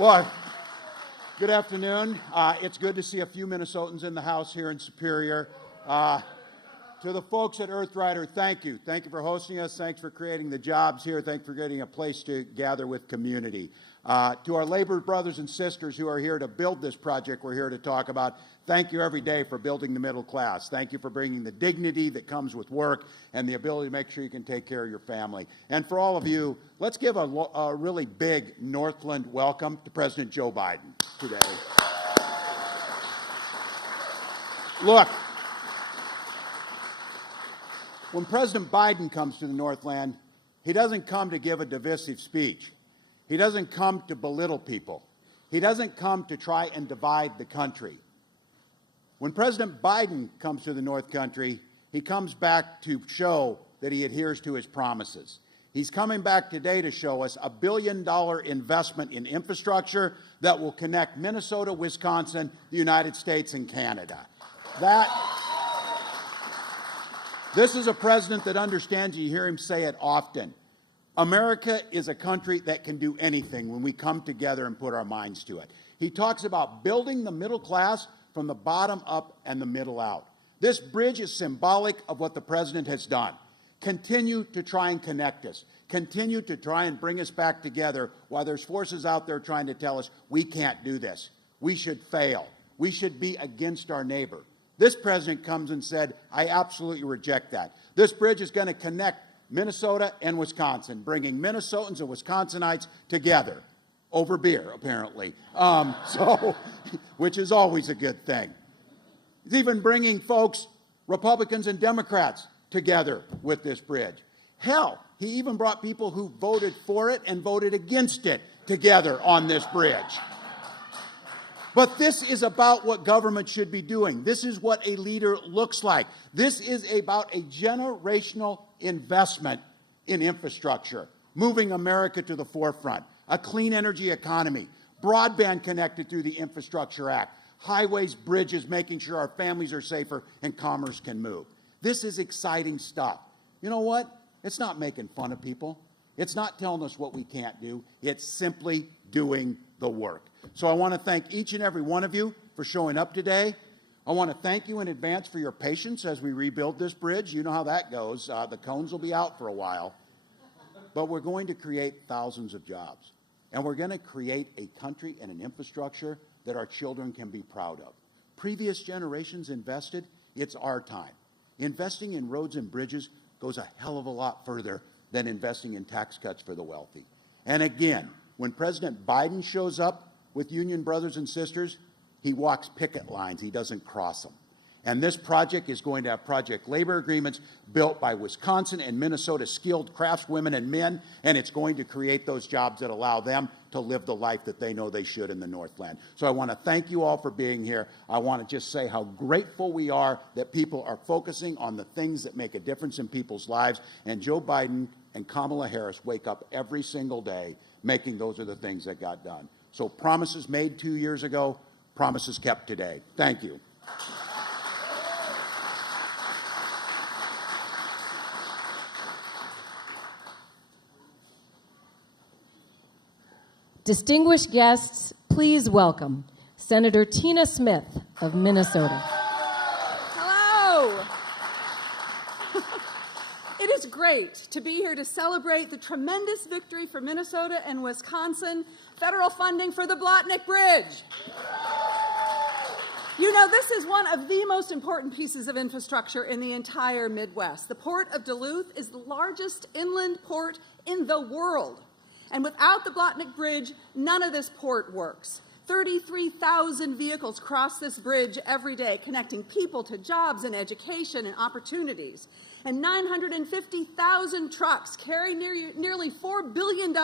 Well, good afternoon. It's good to see a few Minnesotans in the house here in Superior. To the folks at Earthrider, thank you. Thank you for hosting us. Thanks for creating the jobs here. Thanks for getting a place to gather with community. To our labor brothers and sisters who are here to build this project we're here to talk about, thank you every day for building the middle class. Thank you for bringing the dignity that comes with work and the ability to make sure you can take care of your family. And for all of you, let's give a really big Northland welcome to President Joe Biden today. Look, when President Biden comes to the Northland, he doesn't come to give a divisive speech. He doesn't come to belittle people. He doesn't come to try and divide the country. When President Biden comes to the North Country, he comes back to show that he adheres to his promises. He's coming back today to show us $1 billion investment in infrastructure that will connect Minnesota, Wisconsin, the United States, and Canada. This is a president that understands, you hear him say it often, America is a country that can do anything when we come together and put our minds to it. He talks about building the middle class from the bottom up and the middle out. This bridge is symbolic of what the president has done. Continue to try and connect us. Continue to try and bring us back together while there's forces out there trying to tell us we can't do this. We should fail. We should be against our neighbor. This president comes and said, I absolutely reject that. This bridge is going to connect Minnesota and Wisconsin, bringing Minnesotans and Wisconsinites together over beer, apparently, which is always a good thing. He's even bringing folks, Republicans and Democrats, together with this bridge. Hell, he even brought people who voted for it and voted against it together on this bridge. But this is about what government should be doing. This is what a leader looks like. This is about a generational investment in infrastructure, moving America to the forefront, a clean energy economy, broadband connected through the Infrastructure Act, highways, bridges, making sure our families are safer and commerce can move. This is exciting stuff. You know what? It's not making fun of people. It's not telling us what we can't do. It's simply doing the work. So I want to thank each and every one of you for showing up today. I want to thank you in advance for your patience as we rebuild this bridge. You know how that goes. The cones will be out for a while. But we're going to create thousands of jobs. And we're going to create a country and an infrastructure that our children can be proud of. Previous generations invested. It's our time. Investing in roads and bridges goes a hell of a lot further than investing in tax cuts for the wealthy. And again, when President Biden shows up with union brothers and sisters, he walks picket lines. He doesn't cross them. And this project is going to have project labor agreements built by Wisconsin and Minnesota skilled craftswomen and men, and it's going to create those jobs that allow them to live the life that they know they should in the Northland. So I want to thank you all for being here. I want to just say how grateful we are that people are focusing on the things that make a difference in people's lives. And Joe Biden and Kamala Harris wake up every single day making those are the things that got done. So promises made 2 years ago, promises kept today. Thank you. Distinguished guests, please welcome Senator Tina Smith of Minnesota. Hello. It is great to be here to celebrate the tremendous victory for Minnesota and Wisconsin, federal funding for the Blotnick Bridge. You know, this is one of the most important pieces of infrastructure in the entire Midwest. The Port of Duluth is the largest inland port in the world. And without the Blotnick Bridge, none of this port works. 33,000 vehicles cross this bridge every day, connecting people to jobs and education and opportunities. And 950,000 trucks carry nearly $4 billion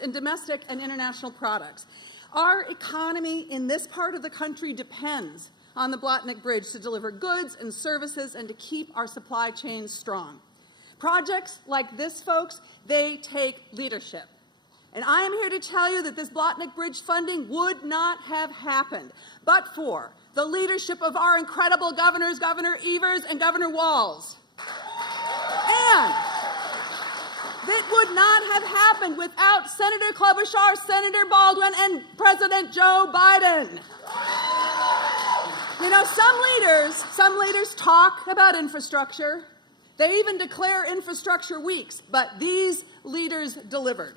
in domestic and international products. Our economy in this part of the country depends on the Blotnick Bridge to deliver goods and services and to keep our supply chains strong. Projects like this, folks, they take leadership. And I am here to tell you that this Blotnick Bridge funding would not have happened but for the leadership of our incredible governors, Governor Evers and Governor Walz. And that would not have happened without Senator Klobuchar, Senator Baldwin, and President Joe Biden. You know, some leaders talk about infrastructure. They even declare infrastructure weeks, but these leaders delivered.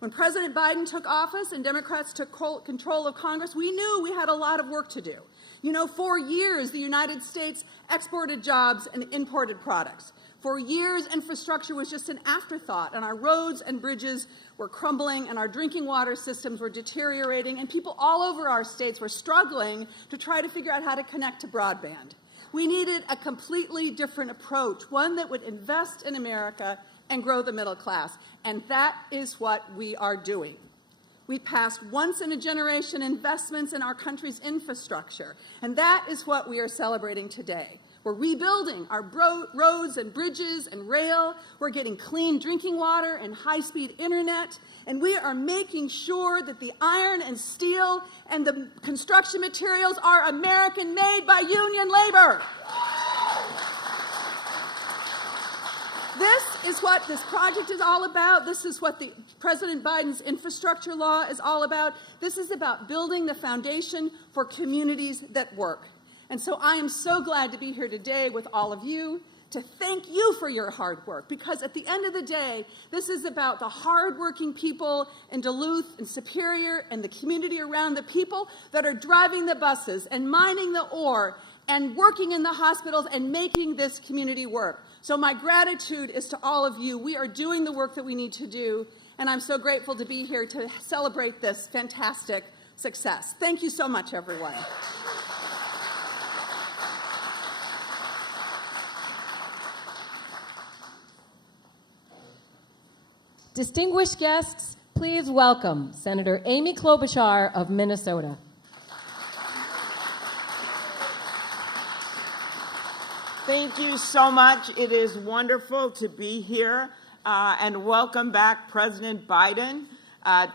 When President Biden took office and Democrats took control of Congress, we knew we had a lot of work to do. You know, for years, the United States exported jobs and imported products. For years, infrastructure was just an afterthought, and our roads and bridges were crumbling, and our drinking water systems were deteriorating, and people all over our states were struggling to try to figure out how to connect to broadband. We needed a completely different approach, one that would invest in America and grow the middle class, and that is what we are doing. We passed once-in-a-generation investments in our country's infrastructure, and that is what we are celebrating today. We're rebuilding our roads and bridges and rail. We're getting clean drinking water and high-speed internet. And we are making sure that the iron and steel and the construction materials are American-made by union labor. This is what this project is all about. This is what President Biden's infrastructure law is all about. This is about building the foundation for communities that work. And so I am so glad to be here today with all of you to thank you for your hard work, because at the end of the day, this is about the hardworking people in Duluth and Superior and the community around, the people that are driving the buses and mining the ore and working in the hospitals and making this community work. So my gratitude is to all of you. We are doing the work that we need to do, and I'm so grateful to be here to celebrate this fantastic success. Thank you so much, everyone. Distinguished guests, please welcome Senator Amy Klobuchar of Minnesota. Thank you so much. It is wonderful to be here, and welcome back President Biden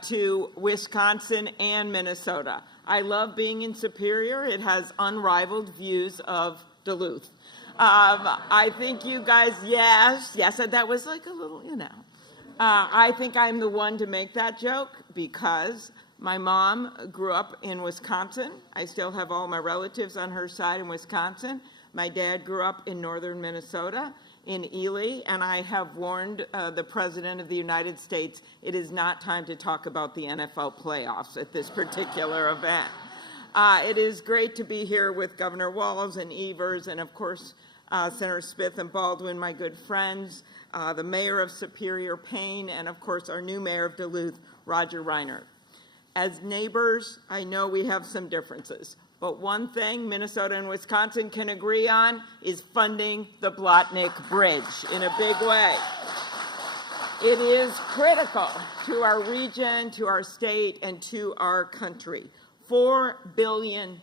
to Wisconsin and Minnesota. I love being in Superior. It has unrivaled views of Duluth. I think you guys, yes, that was like a little, you know. I think I'm the one to make that joke because my mom grew up in Wisconsin. I still have all my relatives on her side in Wisconsin. My dad grew up in northern Minnesota, in Ely, and I have warned the President of the United States it is not time to talk about the NFL playoffs at this particular event. It is great to be here with Governor Walz and Evers, and of course, Senator Smith and Baldwin, my good friends, the Mayor of Superior, Payne, and of course, our new Mayor of Duluth, Roger Reiner. As neighbors, I know we have some differences, but one thing Minnesota and Wisconsin can agree on is funding the Blotnick Bridge in a big way. It is critical to our region, to our state, and to our country. $4 billion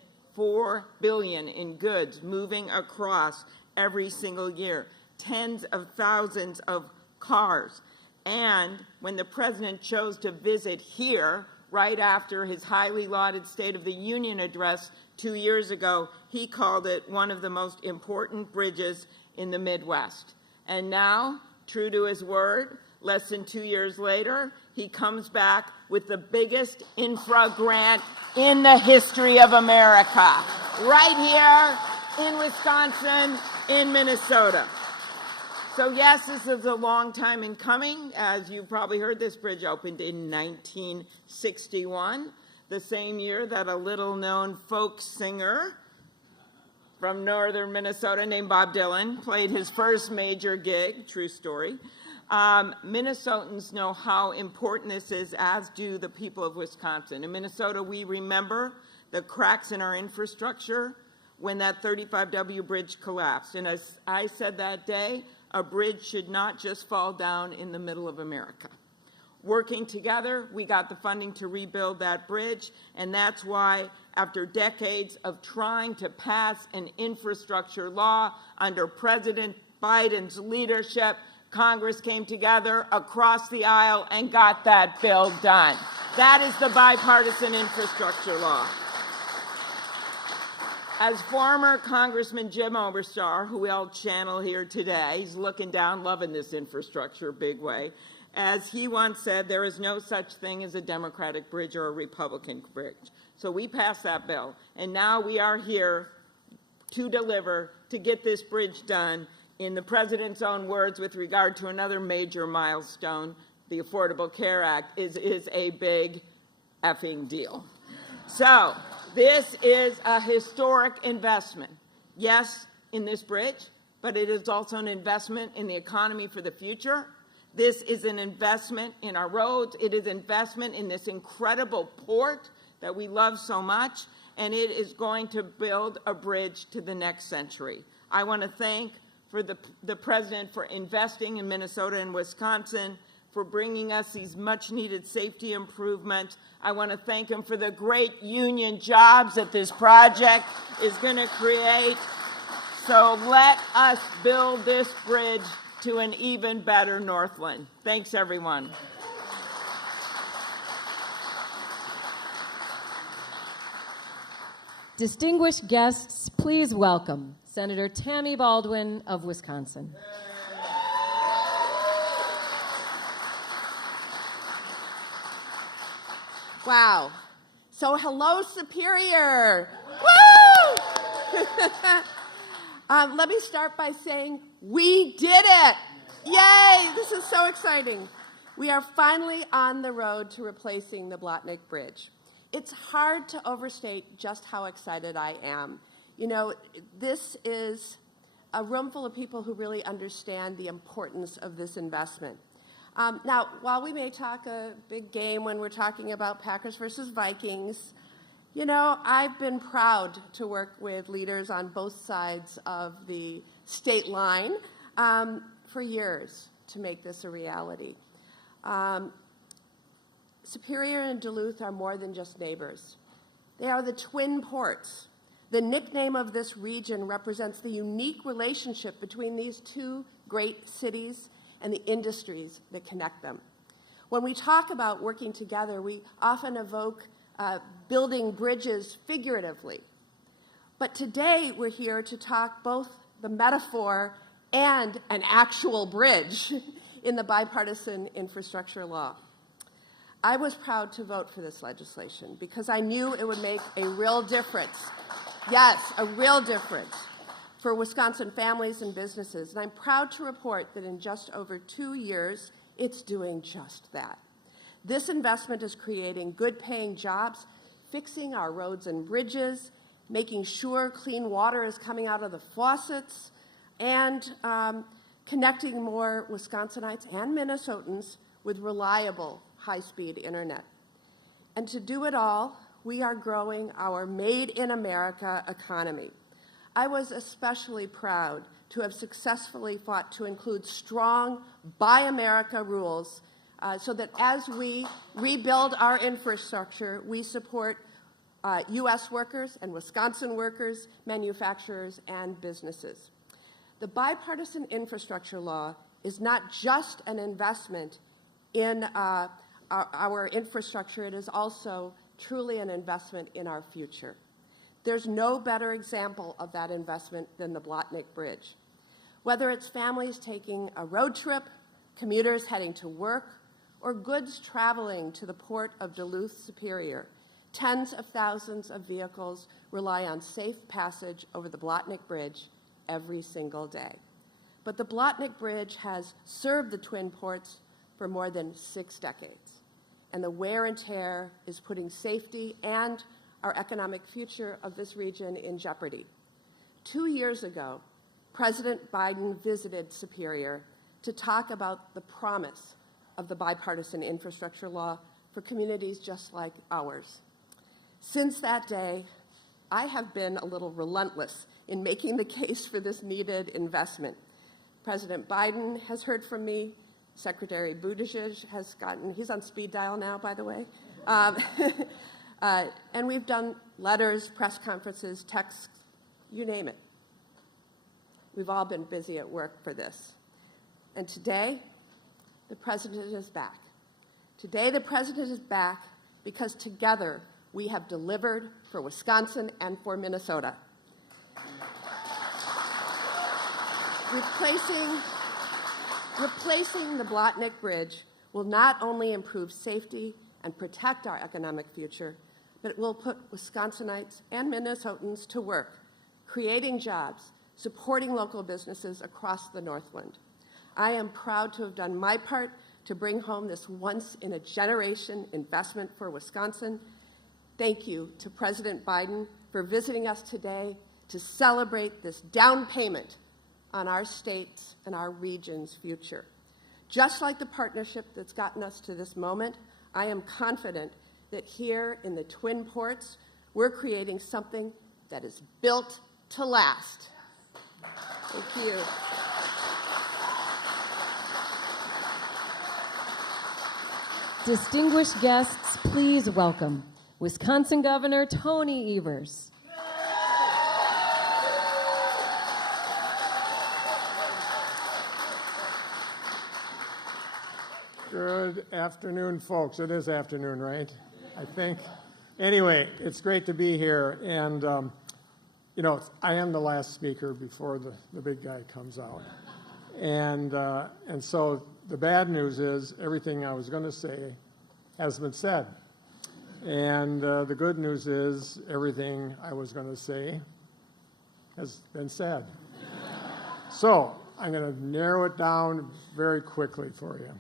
in goods moving across every single year, tens of thousands of cars. And when the president chose to visit here, right after his highly lauded State of the Union address 2 years ago, he called it one of the most important bridges in the Midwest. And now, true to his word, less than 2 years later, he comes back with the biggest infra grant in the history of America, right here in Wisconsin, in Minnesota. So yes, this is a long time in coming. As you probably heard, this bridge opened in 1961, the same year that a little-known folk singer from northern Minnesota named Bob Dylan played his first major gig, true story. Minnesotans know how important this is, as do the people of Wisconsin. In Minnesota, we remember the cracks in our infrastructure when that 35W bridge collapsed. And as I said that day, a bridge should not just fall down in the middle of America. Working together, we got the funding to rebuild that bridge, and that's why, after decades of trying to pass an infrastructure law under President Biden's leadership, Congress came together across the aisle and got that bill done. That is the bipartisan infrastructure law. As former Congressman Jim Oberstar, who we all channel here today, he's looking down, loving this infrastructure big way. As he once said, there is no such thing as a Democratic bridge or a Republican bridge. So we passed that bill, and now we are here to deliver, to get this bridge done, in the president's own words, with regard to another major milestone, the Affordable Care Act is a big effing deal. So this is a historic investment, yes, in this bridge, but it is also an investment in the economy for the future. This is an investment in our roads. It is investment in this incredible port that we love so much, and it is going to build a bridge to the next century. I want to thank the president for investing in Minnesota and Wisconsin, for bringing us these much-needed safety improvements. I want to thank him for the great union jobs that this project is going to create. So let us build this bridge to an even better Northland. Thanks, everyone. Distinguished guests, please welcome Senator Tammy Baldwin of Wisconsin. Wow. So hello, Superior. Woo! Let me start by saying we did it. Yay, this is so exciting. We are finally on the road to replacing the Blotnick Bridge. It's hard to overstate just how excited I am. You know, this is a room full of people who really understand the importance of this investment. Now, while we may talk a big game when we're talking about Packers versus Vikings, you know, I've been proud to work with leaders on both sides of the state line for years to make this a reality. Superior and Duluth are more than just neighbors. They are the twin ports. The nickname of this region represents the unique relationship between these two great cities and the industries that connect them. When we talk about working together, we often evoke building bridges figuratively. But today we're here to talk both the metaphor and an actual bridge in the bipartisan infrastructure law. I was proud to vote for this legislation because I knew it would make a real difference. Yes, a real difference for Wisconsin families and businesses. And I'm proud to report that in just over 2 years, it's doing just that. This investment is creating good-paying jobs, fixing our roads and bridges, making sure clean water is coming out of the faucets, and connecting more Wisconsinites and Minnesotans with reliable high-speed internet. And to do it all, we are growing our Made in America economy. I was especially proud to have successfully fought to include strong Buy America rules so that as we rebuild our infrastructure, we support U.S. workers and Wisconsin workers, manufacturers, and businesses. The bipartisan infrastructure law is not just an investment in our infrastructure, it is also truly an investment in our future. There's no better example of that investment than the Blotnick Bridge. Whether it's families taking a road trip, commuters heading to work, or goods traveling to the port of Duluth Superior, tens of thousands of vehicles rely on safe passage over the Blotnick Bridge every single day. But the Blotnick Bridge has served the Twin Ports for more than 6 decades, and the wear and tear is putting safety and our economic future of this region in jeopardy. 2 years ago, President Biden visited Superior to talk about the promise of the bipartisan infrastructure law for communities just like ours. Since that day, I have been a little relentless in making the case for this needed investment. President Biden has heard from me. Secretary Buttigieg has gotten, he's on speed dial now, by the way. And we've done letters, press conferences, texts, you name it. We've all been busy at work for this. And today, the president is back. Today, the president is back because together we have delivered for Wisconsin and for Minnesota. Replacing the Blotnick Bridge will not only improve safety and protect our economic future, but it will put Wisconsinites and Minnesotans to work, creating jobs, supporting local businesses across the Northland. I am proud to have done my part to bring home this once-in-a-generation investment for Wisconsin. Thank you to President Biden for visiting us today to celebrate this down payment on our state's and our region's future. Just like the partnership that's gotten us to this moment, I am confident that here in the Twin Ports, we're creating something that is built to last. Thank you. Distinguished guests, please welcome Wisconsin Governor Tony Evers. Good afternoon, folks. It is afternoon, right? I think. Anyway, it's great to be here. And, you know, I am the last speaker before the big guy comes out. And so the bad news is everything I was going to say has been said. And the good news is everything I was going to say has been said. So I'm going to narrow it down very quickly for you.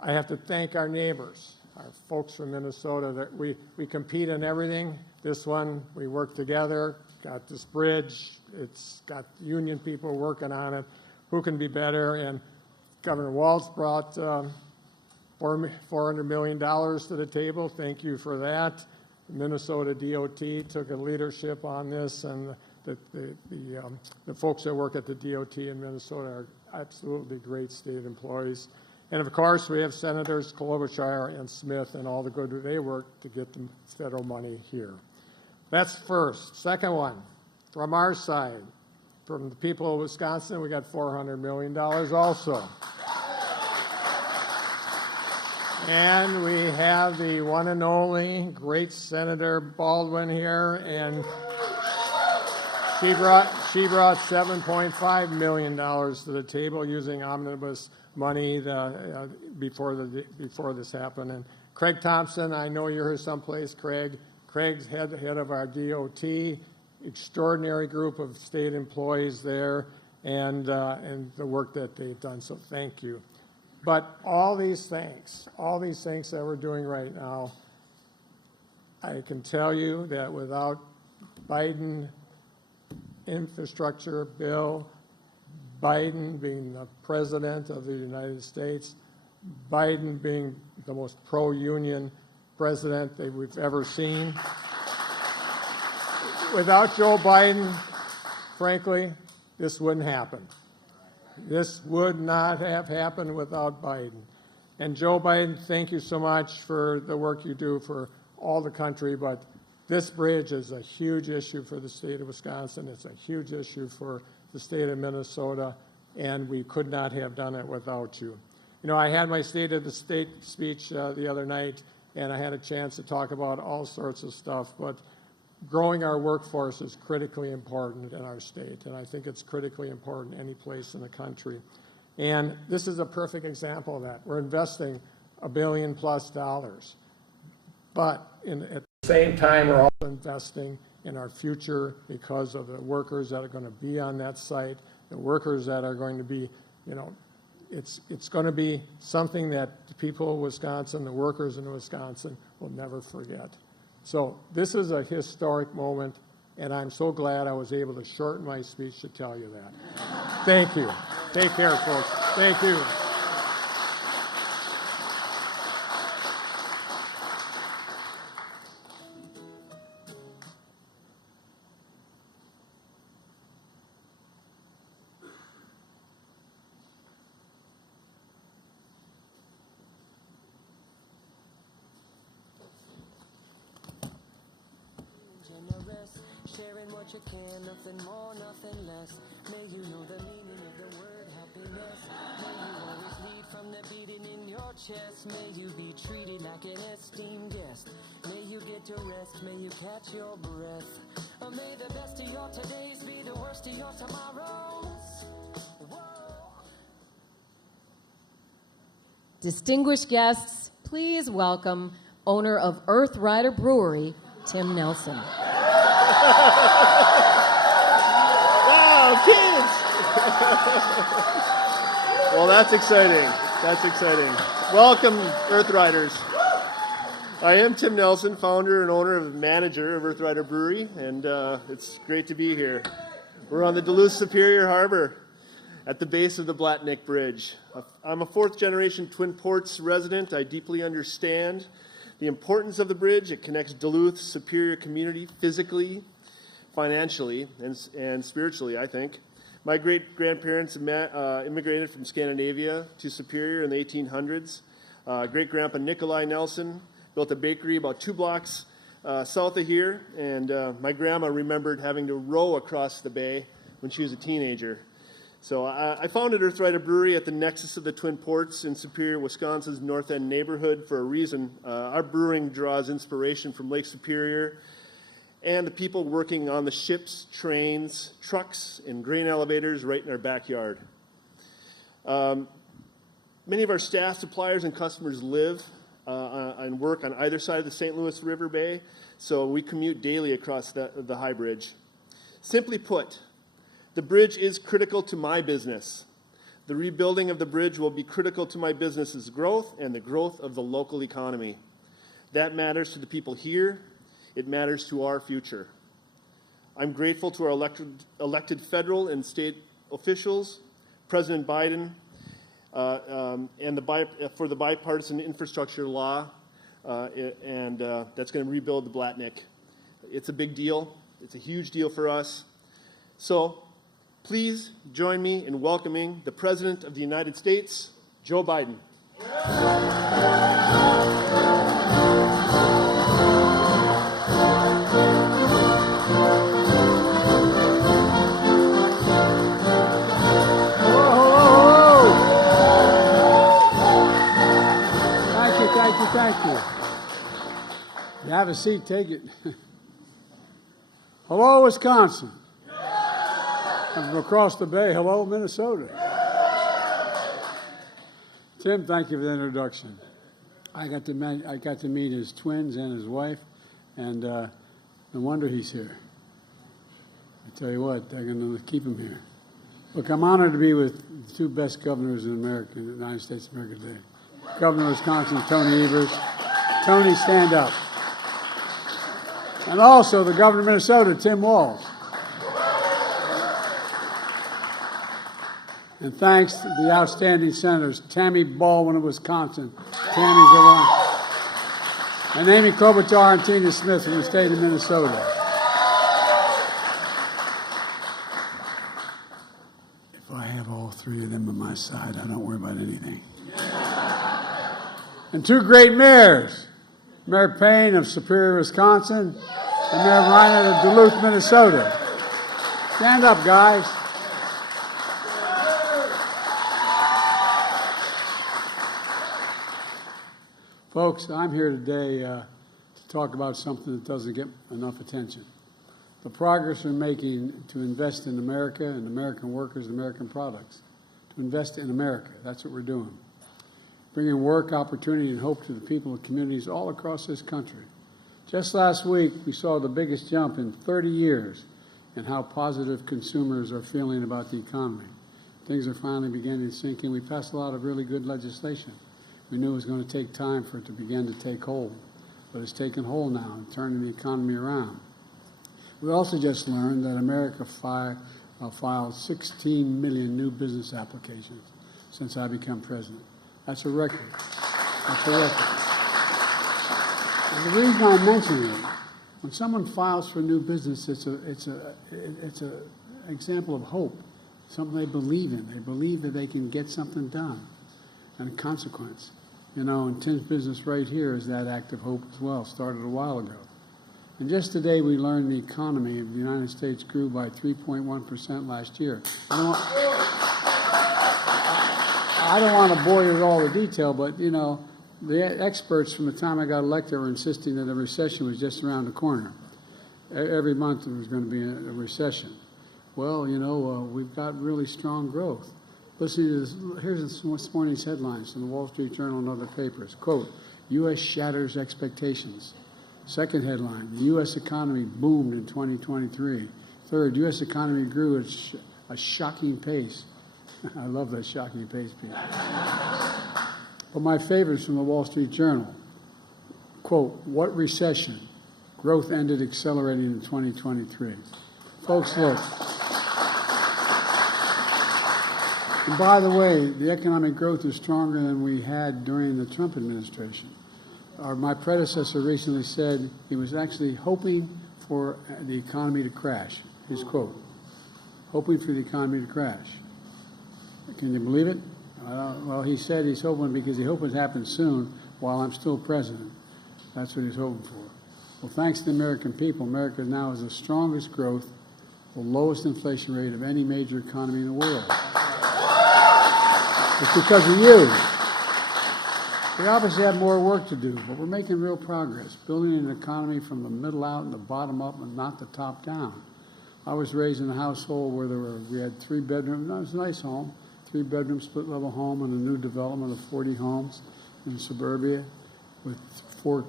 I have to thank our neighbors, our folks from Minnesota, that we compete in everything. This one, we work together, got this bridge, it's got union people working on it. Who can be better? And Governor Walz brought $400 million to the table. Thank you for that. The Minnesota DOT took a leadership on this, and the folks that work at the DOT in Minnesota are absolutely great state employees. And of course, we have Senators Klobuchar and Smith and all the good they work to get the federal money here. That's first. Second one, from our side, from the people of Wisconsin, we got $400 million also. And we have the one and only great Senator Baldwin here, and she brought $7.5 million to the table using omnibus money before this happened. And Craig Thompson, I know you're here someplace, Craig. Craig's head of our DOT, extraordinary group of state employees there, and the work that they've done. So thank you. But all these things that we're doing right now, I can tell you that without Biden infrastructure bill, Biden being the president of the United States, Biden being the most pro-union president that we've ever seen. Without Joe Biden, frankly, this wouldn't happen. This would not have happened without Biden. And Joe Biden, thank you so much for the work you do for all the country, but this bridge is a huge issue for the state of Wisconsin. It's a huge issue for the state of Minnesota, and we could not have done it without you. You know, I had my State of the State speech the other night, and I had a chance to talk about all sorts of stuff, but growing our workforce is critically important in our state, and I think it's critically important any place in the country. And this is a perfect example of that. We're investing $1 billion+, but at the same time, we're also investing in our future because of the workers that are going to be on that site, the workers that are going to be, you know, it's going to be something that the people of Wisconsin, the workers in Wisconsin, will never forget. So this is a historic moment, and I'm so glad I was able to shorten my speech to tell you that. Thank you. Take care, folks. Thank you. Sharing what you can, nothing more, nothing less. May you know the meaning of the word happiness. May you always lead from the beating in your chest. May you be treated like an esteemed guest. May you get to rest, may you catch your breath. May the best of your todays be the worst of your tomorrows. Distinguished guests, please welcome owner of Earth Rider Brewery, Tim Nelson. Wow, kids! Well, that's exciting. That's exciting. Welcome, Earth Riders. I am Tim Nelson, founder and owner and manager of Earth Rider Brewery, and it's great to be here. We're on the Duluth-Superior Harbor at the base of the Blatnick Bridge. I'm a fourth-generation Twin Ports resident. I deeply understand the importance of the bridge. It connects Duluth Superior community physically, financially, and spiritually, I think. My great-grandparents immigrated from Scandinavia to Superior in the 1800s. Great-grandpa Nikolai Nelson built a bakery about 2 blocks south of here, and my grandma remembered having to row across the bay when she was a teenager. So I founded Earth Rider Brewery at the nexus of the Twin Ports in Superior, Wisconsin's North End neighborhood for a reason. Our brewing draws inspiration from Lake Superior and the people working on the ships, trains, trucks, and grain elevators right in our backyard. Many of our staff, suppliers, and customers live and work on either side of the St. Louis River Bay, so we commute daily across the High Bridge. Simply put, the bridge is critical to my business. The rebuilding of the bridge will be critical to my business's growth and the growth of the local economy. That matters to the people here. It matters to our future. I'm grateful to our elected federal and state officials, President Biden, and for the bipartisan infrastructure law, and that's going to rebuild the Blatnick. It's a big deal. It's a huge deal for us. So please join me in welcoming the President of the United States, Joe Biden. Thank you. You have a seat, take it. Hello, Wisconsin. From across the bay, hello, Minnesota. Tim, thank you for the introduction. I got to meet his twins and his wife, and no wonder he's here. I tell you what, they're going to keep him here. Look, I'm honored to be with the 2 best governors in America, in the United States of America today. Governor of Wisconsin, Tony Evers. Tony, stand up. And also the governor of Minnesota, Tim Walz. And thanks to the outstanding senators, Tammy Baldwin of Wisconsin. Tammy's the one. And Amy Klobuchar and Tina Smith from the state of Minnesota. If I have all 3 of them on my side, I don't worry about anything. And 2 great mayors, Mayor Payne of Superior, Wisconsin, and Mayor Reiner of Duluth, Minnesota. Stand up, guys. Folks, I'm here today to talk about something that doesn't get enough attention. The progress we're making to invest in America and American workers and American products. To invest in America, that's what we're doing. Bringing work, opportunity, and hope to the people and communities all across this country. Just last week, we saw the biggest jump in 30 years in how positive consumers are feeling about the economy. Things are finally beginning to sink in. We passed a lot of really good legislation. We knew it was going to take time for it to begin to take hold, but it's taken hold now and turning the economy around. We also just learned that America filed 16 million new business applications since I became president. That's a record. That's a record. And the reason I mention it, when someone files for new business, it's an example of hope, something they believe in. They believe that they can get something done, and a consequence. You know, and Tim's business right here is that act of hope as well. Started a while ago. And just today we learned the economy of the United States grew by 3.1% last year. I don't want to bore you with all the detail, but, you know, the experts from the time I got elected were insisting that a recession was just around the corner. every month there was going to be a recession. Well, you know, we've got really strong growth. Listen to this. Here's this morning's headlines from the Wall Street Journal and other papers. Quote, U.S. shatters expectations. Second headline, the U.S. economy boomed in 2023. Third, U.S. economy grew at a shocking pace. I love that shocking pace, people. But my favorites from the Wall Street Journal. Quote, what recession? Growth ended accelerating in 2023. Folks, look. And by the way, the economic growth is stronger than we had during the Trump administration. My predecessor recently said he was actually hoping for the economy to crash. His quote, hoping for the economy to crash. Can you believe it? Well, he said he's hoping because he hopes it happens soon while I'm still president. That's what he's hoping for. Well, thanks to the American people, America now has the strongest growth, the lowest inflation rate of any major economy in the world. It's because of you. We obviously have more work to do, but we're making real progress, building an economy from the middle out and the bottom up and not the top down. I was raised in a household where we had 3 bedrooms. It was a nice home, 3-bedroom split-level home and a new development of 40 homes in suburbia with four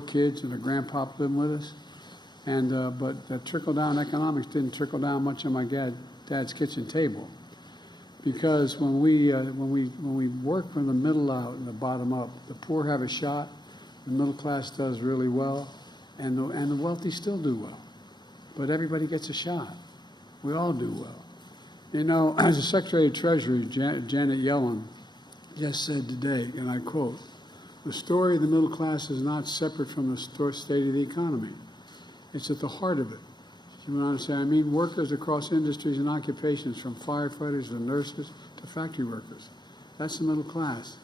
kids and a grandpa living with us. And but that trickle-down economics didn't trickle down much on my dad's kitchen table. Because when we work from the middle out and the bottom up, the poor have a shot, the middle class does really well, and the wealthy still do well. But everybody gets a shot. We all do well. You know, as the Secretary of Treasury, Janet Yellen, just said today, and I quote, the story of the middle class is not separate from the state of the economy. It's at the heart of it. You know what I'm saying? I mean, workers across industries and occupations, from firefighters to nurses to factory workers. That's the middle class.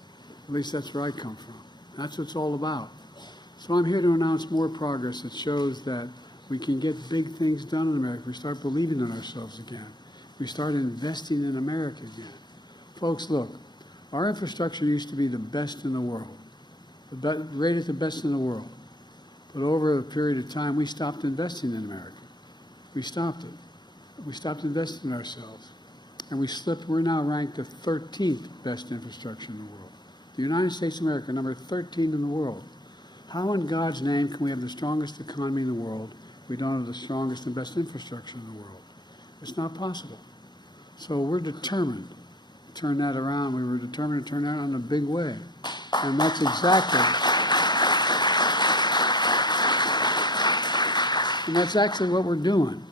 At least that's where I come from. That's what it's all about. So I'm here to announce more progress that shows that we can get big things done in America. We start believing in ourselves again. We start investing in America again. Folks, look, our infrastructure used to be the best in the world, rated the best in the world. But over a period of time, we stopped investing in America. We stopped it. We stopped investing in ourselves. And we slipped. We're now ranked the 13th best infrastructure in the world. The United States of America, number 13 in the world. How in God's name can we have the strongest economy in the world if we don't have the strongest and best infrastructure in the world? It's not possible. So we're determined to turn that around. We were determined to turn that around in a big way. And that's actually what we're doing.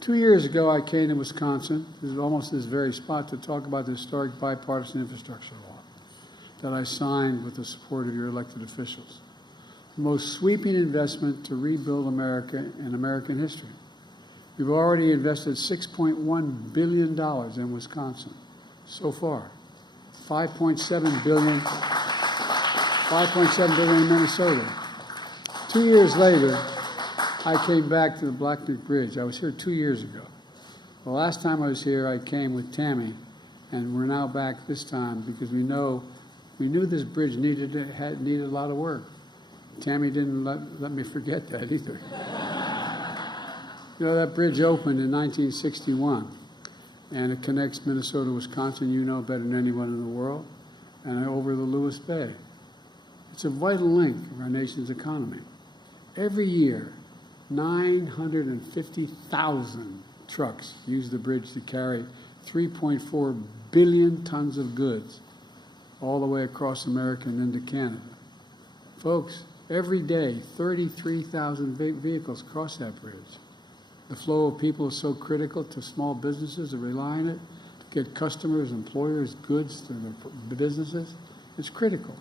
2 years ago, I came to Wisconsin, almost this very spot, to talk about the historic bipartisan infrastructure law that I signed with the support of your elected officials. The most sweeping investment to rebuild America in American history. We've already invested $6.1 billion in Wisconsin so far. $5.7 billion in Minnesota. 2 years later, I came back to the Black Neck Bridge. I was here 2 years ago. The last time I was here, I came with Tammy, and we're now back this time because we knew this bridge needed a lot of work. Tammy didn't let me forget that either. You know, that bridge opened in 1961, and it connects Minnesota, Wisconsin, you know better than anyone in the world, and over the Lewis Bay. It's a vital link of our nation's economy. Every year, 950,000 trucks use the bridge to carry 3.4 billion tons of goods all the way across America and into Canada. Folks, every day, 33,000 vehicles cross that bridge. The flow of people is so critical to small businesses that rely on it to get customers, employers, goods to their businesses. It's critical.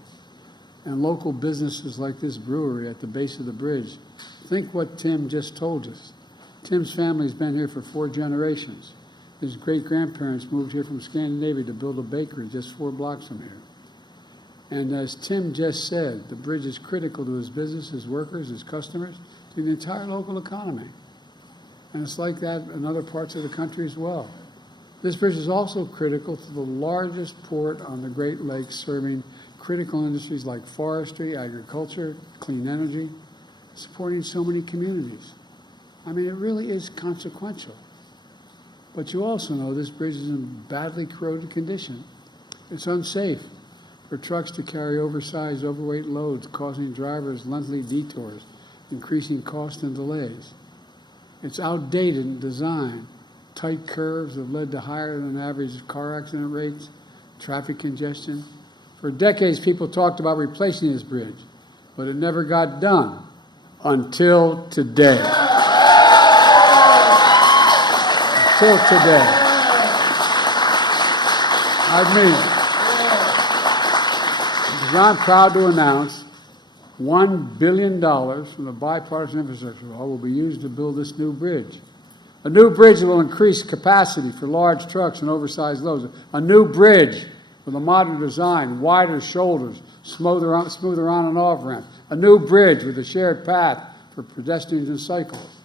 And local businesses like this brewery at the base of the bridge, think what Tim just told us. Tim's family's been here for 4 generations. His great-grandparents moved here from Scandinavia to build a bakery just 4 blocks from here. And as Tim just said, the bridge is critical to his business, his workers, his customers, to the entire local economy. And it's like that in other parts of the country as well. This bridge is also critical to the largest port on the Great Lakes, serving critical industries like forestry, agriculture, clean energy, supporting so many communities. I mean, it really is consequential. But you also know this bridge is in badly corroded condition. It's unsafe for trucks to carry oversized, overweight loads, causing drivers lengthy detours, increasing costs and delays. It's outdated in design. Tight curves have led to higher than average car accident rates, traffic congestion. For decades, people talked about replacing this bridge, but it never got done until today. Until today. I mean, because I'm proud to announce $1 billion from the bipartisan infrastructure law will be used to build this new bridge. A new bridge that will increase capacity for large trucks and oversized loads. A new bridge with a modern design, wider shoulders, smoother on and off ramp. A new bridge with a shared path for pedestrians and cyclists.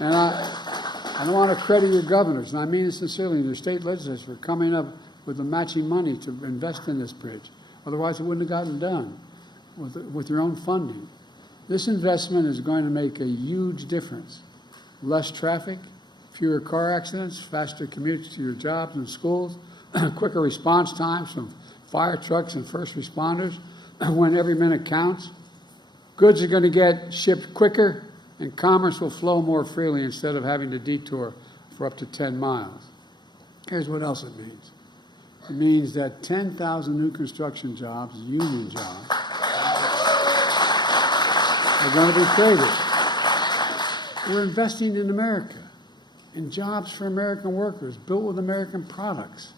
And I don't want to credit your governors, and I mean it sincerely, and your state legislatures for coming up with the matching money to invest in this bridge. Otherwise, it wouldn't have gotten done with your own funding. This investment is going to make a huge difference. Less traffic, fewer car accidents, faster commutes to your jobs and schools, quicker response times from fire trucks and first responders when every minute counts. Goods are going to get shipped quicker, and commerce will flow more freely instead of having to detour for up to 10 miles. Here's what else it means. It means that 10,000 new construction jobs, union jobs, are going to be created. We're investing in America, in jobs for American workers, built with American products.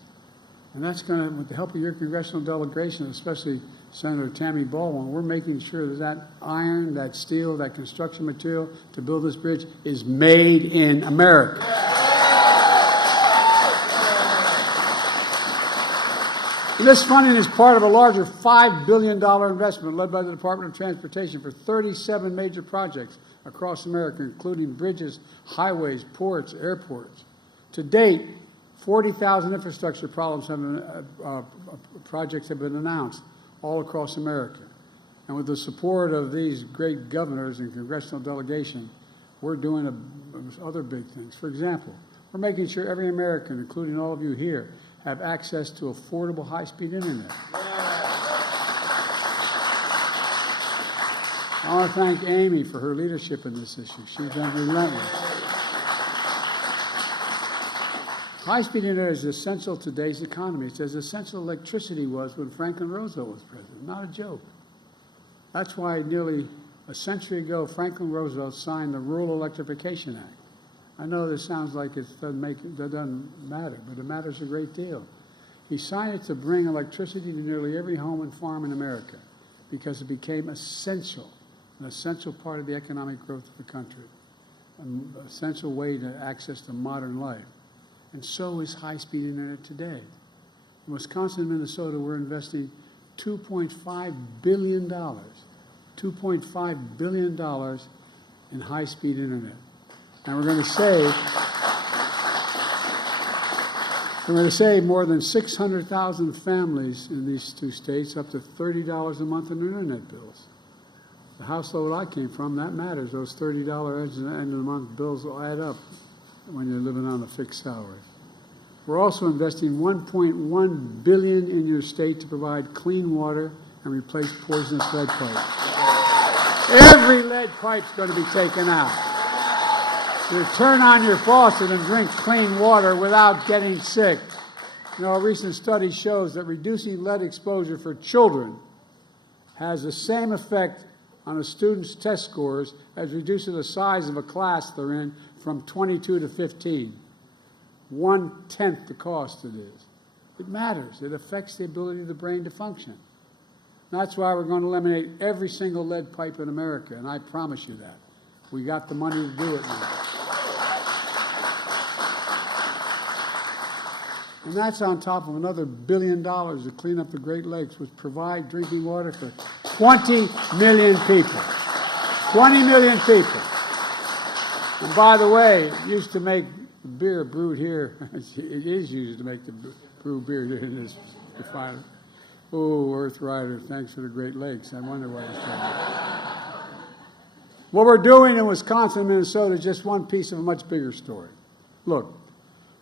And that's going to, with the help of your congressional delegation, especially Senator Tammy Baldwin, we're making sure that that iron, that steel, that construction material to build this bridge is made in America. And this funding is part of a larger $5 billion investment led by the Department of Transportation for 37 major projects across America, including bridges, highways, ports, airports. To date, 40,000 infrastructure projects have been announced all across America. And with the support of these great governors and congressional delegation, we're doing other big things. For example, we're making sure every American, including all of you here, have access to affordable high-speed internet. I want to thank Amy for her leadership in this issue. She's been relentless. High-speed internet is essential to today's economy. It's as essential as electricity was when Franklin Roosevelt was president. Not a joke. That's why nearly a century ago, Franklin Roosevelt signed the Rural Electrification Act. I know this sounds like it doesn't matter, but it matters a great deal. He signed it to bring electricity to nearly every home and farm in America because it became essential, an essential part of the economic growth of the country, an essential way to access to modern life. And so is high-speed internet today. In Wisconsin and Minnesota, we're investing $2.5 billion in high-speed internet. And we're going to save more than 600,000 families in these two states up to $30 a month in internet bills. The household I came from, that matters. Those $30 at the end of the month bills will add up when you're living on a fixed salary. We're also investing $1.1 billion in your state to provide clean water and replace poisonous lead pipes. Every lead pipe's going to be taken out. You turn on your faucet and drink clean water without getting sick. You know, a recent study shows that reducing lead exposure for children has the same effect on a student's test scores as reducing the size of a class they're in from 22 to 15. 1/10 the cost it is. It matters. It affects the ability of the brain to function. That's why we're going to eliminate every single lead pipe in America, and I promise you that. We got the money to do it now. And that's on top of another $1 billion to clean up the Great Lakes, which provide drinking water for 20 million people. 20 million people. And by the way, it used to make beer brewed here. It is used to make the brewed beer here in this refinery. Oh, Earth Rider, thanks for the Great Lakes. I wonder why it's called. What we're doing in Wisconsin and Minnesota is just one piece of a much bigger story. Look,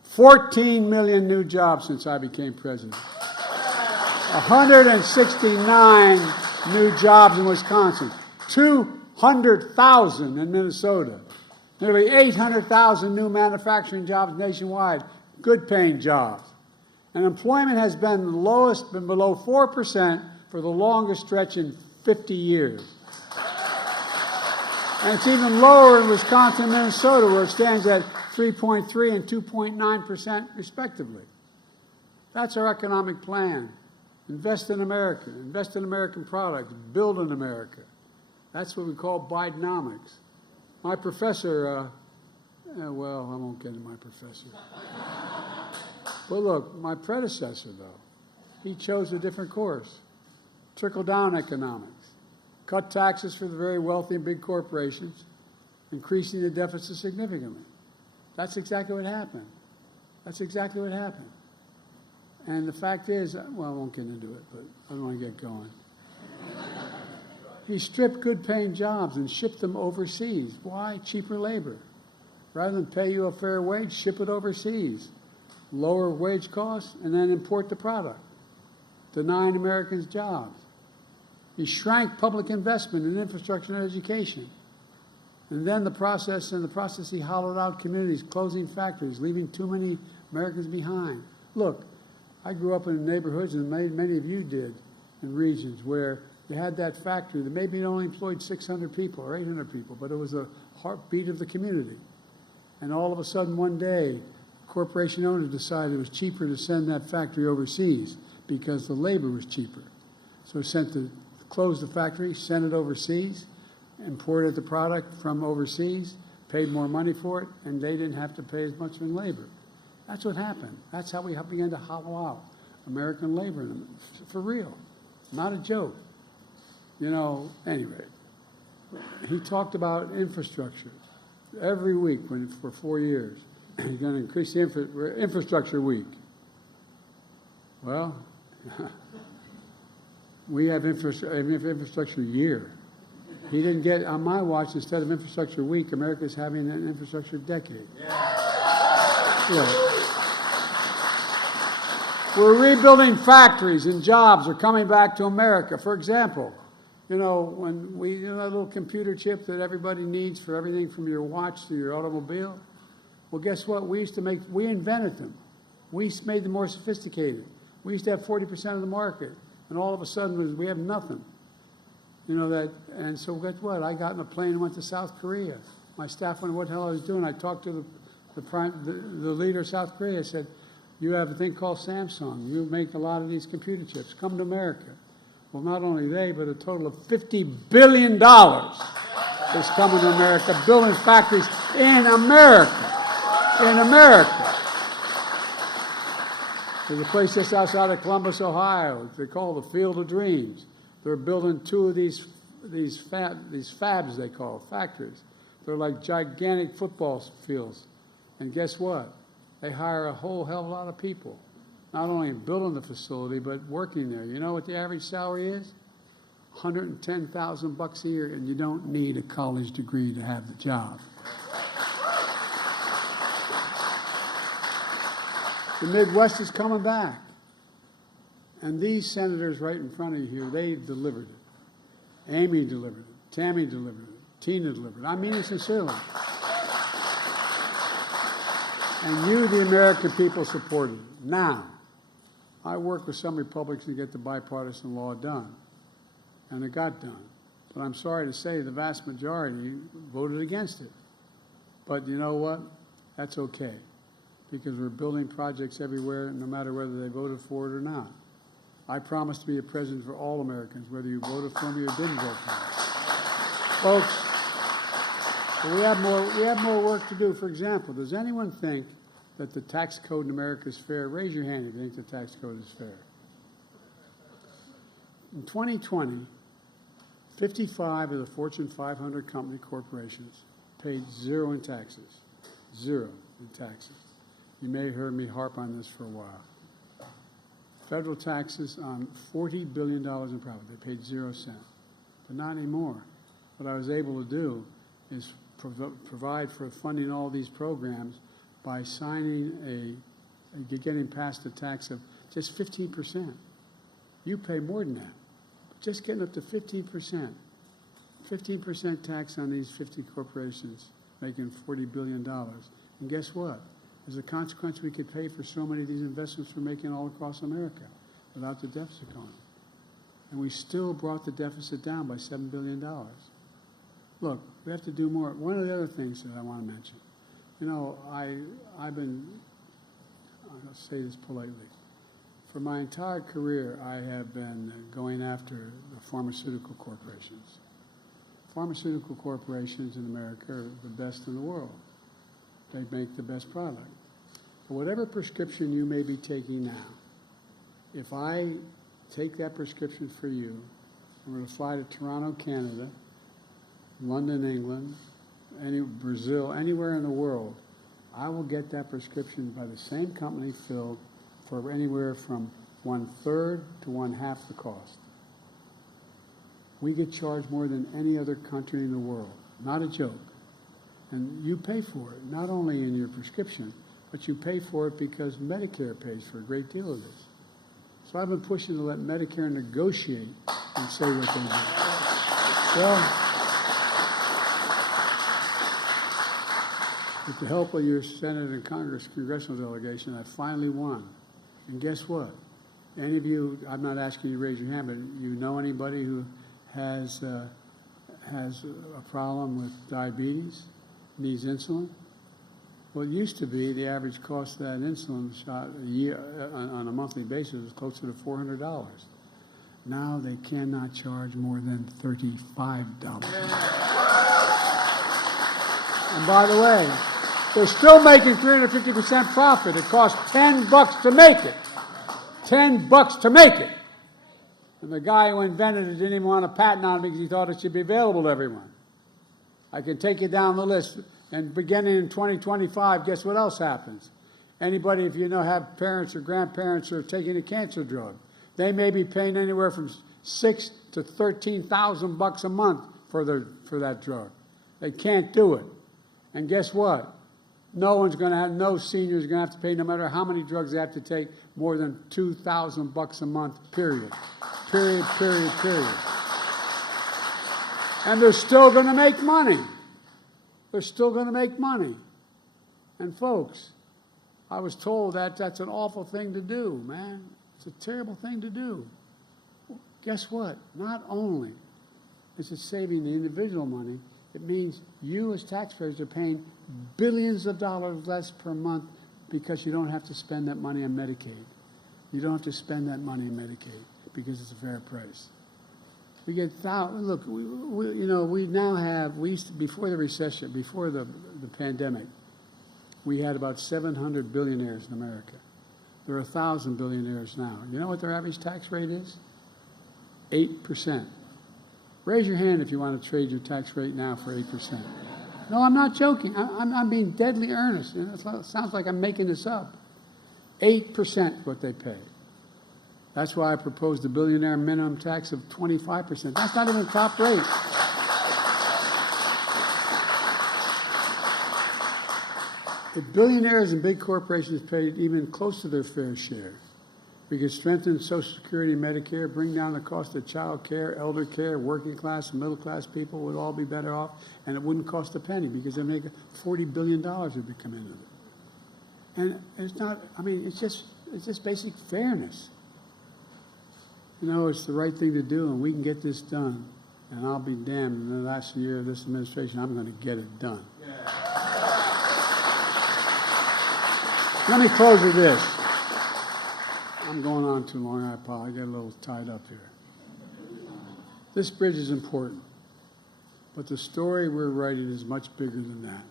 14 million new jobs since I became president. 169 new jobs in Wisconsin. 200,000 in Minnesota. Nearly 800,000 new manufacturing jobs nationwide. Good paying jobs. And employment has been the lowest, been below 4% for the longest stretch in 50 years. And it's even lower in Wisconsin and Minnesota, where it stands at 3.3 and 2.9% respectively. That's our economic plan. Invest in America, invest in American products, build in America. That's what we call Bidenomics. My professor, well, I won't get into my professor. But look, my predecessor, though, he chose a different course. Trickle-down economics. Cut taxes for the very wealthy and big corporations, increasing the deficit significantly. That's exactly what happened. That's exactly what happened. And the fact is, well, I won't get into it, but I don't want to get going. He stripped good-paying jobs and shipped them overseas. Why? Cheaper labor. Rather than pay you a fair wage, ship it overseas. Lower wage costs, and then import the product, denying Americans jobs. He shrank public investment in infrastructure and education. And then in the process, he hollowed out communities, closing factories, leaving too many Americans behind. Look, I grew up in neighborhoods, and many of you did, in regions where you had that factory that maybe it only employed 600 people or 800 people, but it was the heartbeat of the community. And all of a sudden, one day, corporation owners decided it was cheaper to send that factory overseas because the labor was cheaper. So closed the factory, sent it overseas, imported the product from overseas, paid more money for it, and they didn't have to pay as much in labor. That's what happened. That's how we began to hollow out American labor, for real, not a joke. You know, anyway, he talked about infrastructure every week for 4 years. He's going to increase the infrastructure week. Well, we have infrastructure year. He didn't get, on my watch, instead of infrastructure week, America's having an infrastructure decade. Yeah. We're rebuilding factories and jobs are coming back to America. For example, you know, when that little computer chip that everybody needs for everything from your watch to your automobile, well, guess what? We invented them. We made them more sophisticated. We used to have 40% of the market, and all of a sudden we have nothing. You know that, and so guess what? I got in a plane and went to South Korea. My staff wondered what the hell I was doing. I talked to the leader of South Korea. I said, "You have a thing called Samsung. You make a lot of these computer chips. Come to America." Well, not only they, but a total of $50 billion is coming to America, building factories in America. In America. There's a place just outside of Columbus, Ohio. They call the Field of Dreams. They're building 2 of these fabs, they call factories. They're like gigantic football fields. And guess what? They hire a whole hell of a lot of people, not only building the facility, but working there. You know what the average salary is? $110,000 a year, and you don't need a college degree to have the job. The Midwest is coming back. And these senators right in front of you here, they delivered it. Amy delivered it. Tammy delivered it. Tina delivered it. I mean it sincerely. And you, the American people, supported it. Now, I worked with some Republicans to get the bipartisan law done. And it got done. But I'm sorry to say the vast majority voted against it. But you know what? That's okay. Because we're building projects everywhere, no matter whether they voted for it or not. I promise to be a president for all Americans, whether you voted for me or didn't vote for me. Folks, we have more work to do. For example, does anyone think that the tax code in America is fair? Raise your hand if you think the tax code is fair. In 2020, 55 of the Fortune 500 company corporations paid 0 in taxes. 0 in taxes. You may have heard me harp on this for a while. Federal taxes on $40 billion in profit. They paid 0 cents. But not anymore. What I was able to do is provide for funding all these programs by getting past the tax of just 15%. You pay more than that. Just getting up to 15%. 15% tax on these 50 corporations making $40 billion. And guess what? As a consequence, we could pay for so many of these investments we're making all across America without the deficit going. And we still brought the deficit down by $7 billion. Look, we have to do more. One of the other things that I want to mention, you know, I'll say this politely. For my entire career, I have been going after the pharmaceutical corporations. Pharmaceutical corporations in America are the best in the world. They make the best product. For whatever prescription you may be taking now, if I take that prescription for you, I'm going to fly to Toronto, Canada, London, England, Brazil, anywhere in the world, I will get that prescription by the same company filled for anywhere from 1/3 to 1/2 the cost. We get charged more than any other country in the world. Not a joke. And you pay for it, not only in your prescription, but you pay for it because Medicare pays for a great deal of this. So I've been pushing to let Medicare negotiate and say what they do. Well, with the help of your Senate and Congress congressional delegation, I finally won. And guess what? Any of you, I'm not asking you to raise your hand, but you know anybody who has a problem with diabetes, needs insulin? Well, it used to be the average cost of that insulin shot a year, on a monthly basis was closer to $400. Now they cannot charge more than $35. And by the way, they're still making 350% profit. It costs $10 to make it. $10 to make it. And the guy who invented it didn't even want a patent on it because he thought it should be available to everyone. I can take you down the list. And beginning in 2025, guess what else happens? Anybody, if you know, have parents or grandparents who are taking a cancer drug, they may be paying anywhere from $6,000 to $13,000 a month for that drug. They can't do it. And guess what? No senior is going to have to pay, no matter how many drugs they have to take, more than $2,000 a month, period. Period. And they're still going to make money. They're still going to make money. And folks, I was told that that's an awful thing to do, man. It's a terrible thing to do. Guess what? Not only is it saving the individual money, it means you as taxpayers are paying billions of dollars less per month because you don't have to spend that money on Medicaid. You don't have to spend that money on Medicaid because it's a fair price. We get look. We now have. We used to, before the recession, before the pandemic, we had about 700 billionaires in America. There are 1,000 billionaires now. You know what their average tax rate is? 8%. Raise your hand if you want to trade your tax rate now for 8%. No, I'm not joking. I'm being deadly earnest. You know, it sounds like I'm making this up. 8% what they pay. That's why I proposed a billionaire minimum tax of 25%. That's not even the top rate. If billionaires and big corporations paid even close to their fair share, we could strengthen Social Security and Medicare, bring down the cost of child care, elder care, working class and middle class people would all be better off, and it wouldn't cost a penny because they make $40 billion would be coming into it. And it's not, it's just basic fairness. You know, it's the right thing to do, and we can get this done. And I'll be damned, in the last year of this administration, I'm going to get it done. Yeah. Let me close with this. I'm going on too long, I apologize. I get a little tied up here. This bridge is important, but the story we're writing is much bigger than that.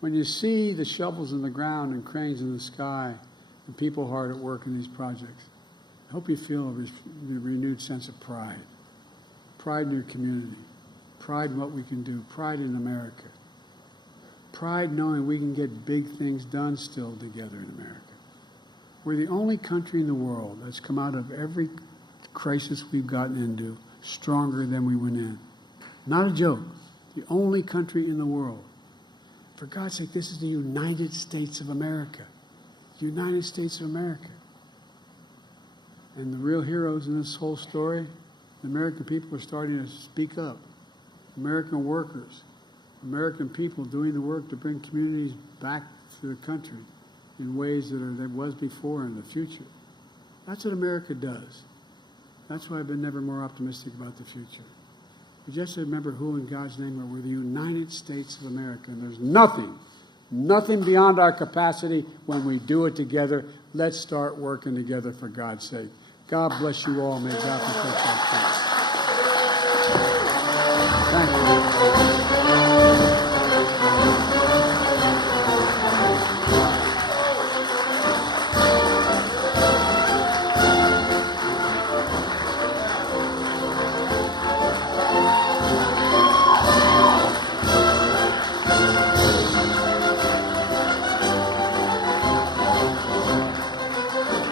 When you see the shovels in the ground and cranes in the sky and people hard at work in these projects, I hope you feel a renewed sense of pride. Pride in your community. Pride in what we can do. Pride in America. Pride knowing we can get big things done still together in America. We're the only country in the world that's come out of every crisis we've gotten into stronger than we went in. Not a joke. The only country in the world. For God's sake, this is the United States of America. The United States of America. And the real heroes in this whole story, the American people are starting to speak up. American workers, American people doing the work to bring communities back to the country in ways that was before in the future. That's what America does. That's why I've been never more optimistic about the future. We just remember who in God's name we're the United States of America, and there's nothing beyond our capacity when we do it together. Let's start working together for God's sake. God bless you all. May God protect our country.